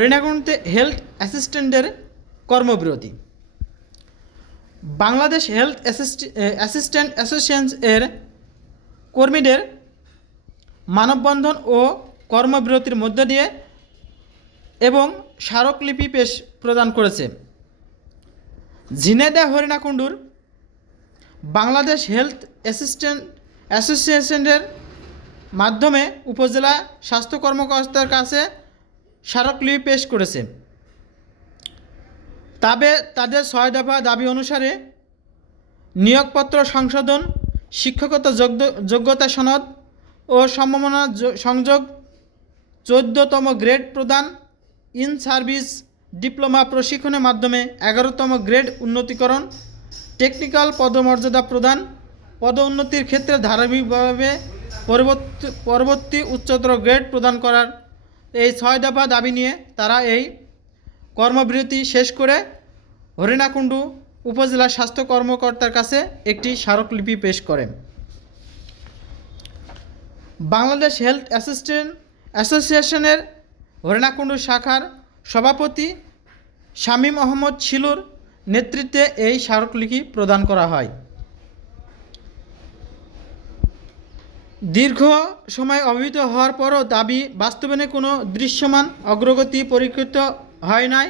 হরিণাকুণ্ডুতে health অ্যাসিস্ট্যান্টের কর্মবিরতি। Bangladesh health assistant association এর কর্মীদের মানববন্ধন ও কর্মবিরতির মধ্য দিয়ে এবং স্মারকলিপি পেশ প্রদান করেছে। ঝিনাইদহ হরিণাকুণ্ডুর বাংলাদেশ হেলথ অ্যাসিস্ট্যান্ট অ্যাসোসিয়েশনের মাধ্যমে উপজেলা স্বাস্থ্য কর্মকর্তার কাছে স্মারকলিপি পেশ করেছে। তবে তাদের 6 দফা দাবি অনুসারে নিয়োগপত্র সংশোধন, শিক্ষকতা যোগ্যতা সনদ ও সম্ভাবনা সংযোগ, 14তম গ্রেড প্রদান, ইন সার্ভিস ডিপ্লোমা প্রশিক্ষণের মাধ্যমে 11তম গ্রেড উন্নতিকরণ, টেকনিক্যাল পদমর্যাদা প্রদান, পদোন্নতির ক্ষেত্রে ধারাবাহিকভাবে পরবর্তী উচ্চতর গ্রেড প্রদান করার এই 6 দফা দাবি নিয়ে তারা এই কর্মবিরতি শেষ করে হরিণাকুণ্ডু উপজেলা স্বাস্থ্য কর্মকর্তার কাছে একটি স্মারকলিপি পেশ করেন। বাংলাদেশ হেলথ অ্যাসিস্ট্যান্ট অ্যাসোসিয়েশনের হরিণাকুণ্ডু শাখার সভাপতি শামীম আহমদ শিলুর নেতৃত্বে এই স্মারকলিপি প্রদান করা হয়। দীর্ঘ সময় অবহিত হওয়ার পরও দাবি বাস্তবায়নে কোনো দৃশ্যমান অগ্রগতি পরিকৃত হয় নাই।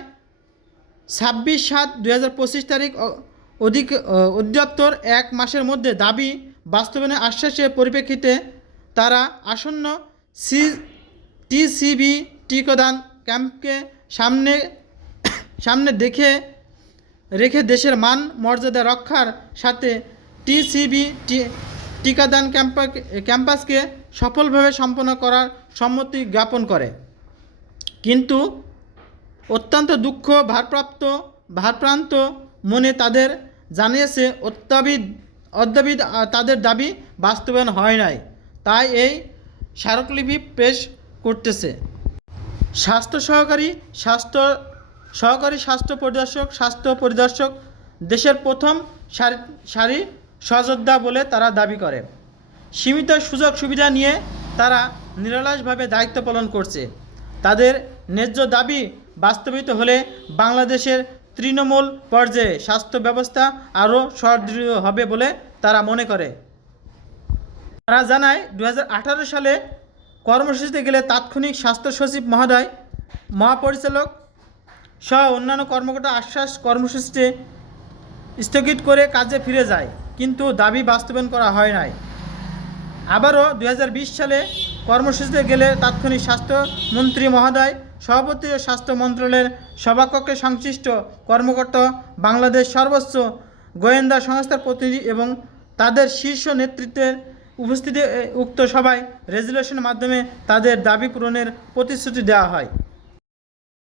26/7/2025 তারিখ অধিদপ্তর 1 মাসের মধ্যে দাবি বাস্তবায়নের আশ্বাসের পরিপ্রেক্ষিতে তারা আসন্ন টিসিবি টিকাদান ক্যাম্পকে সামনে রেখে দেশের মান মর্যাদা রক্ষার সাথে টিসিবি টিকাদান ক্যাম্পাসকে সফলভাবে সম্পন্ন করার সম্মতি জ্ঞাপন করে। কিন্তু অত্যন্ত ভারপ্রান্ত মনে তাদের জানিয়েছে অদ্যাবধি তাদের দাবি বাস্তবায়ন হয় নাই, তাই এই স্মারকলিপি পেশ করতেছে। সহকারী স্বাস্থ্য পরিদর্শক দেশের প্রথম সারি সহযোদ্ধা বলে তারা দাবি করে। সীমিত সুযোগ সুবিধা নিয়ে তারা নিরলসভাবে দায়িত্ব পালন করছে। তাদের ন্যায্য দাবি বাস্তবিত হলে বাংলাদেশের তৃণমূল পর্যায়ে স্বাস্থ্য ব্যবস্থা আরও সুদৃঢ় হবে বলে তারা মনে করে। তারা জানায় 2018 সালে কর্মসূচিতে গেলে তাৎক্ষণিক স্বাস্থ্য সচিব মহোদয়, মহাপরিচালক সহ অন্যান্য কর্মকর্তা আশ্বাস কর্মসূচিতে স্থগিত করে কাজে ফিরে যায়, কিন্তু দাবি বাস্তবায়ন করা হয় নাই। আবারও 2020 সালে কর্মসূচিতে গেলে তাৎক্ষণিক স্বাস্থ্যমন্ত্রী মহোদয়, সভাপতি ও স্বাস্থ্য মন্ত্রণালয়ের সভাকক্ষে সংশ্লিষ্ট কর্মকর্তা, বাংলাদেশ সর্বোচ্চ গোয়েন্দা সংস্থার প্রতিনিধি এবং তাদের শীর্ষ নেতৃত্বের উপস্থিতি উক্ত সভায় রেজুলেশনের মাধ্যমে তাদের দাবি পূরণের প্রতিশ্রুতি দেওয়া হয়।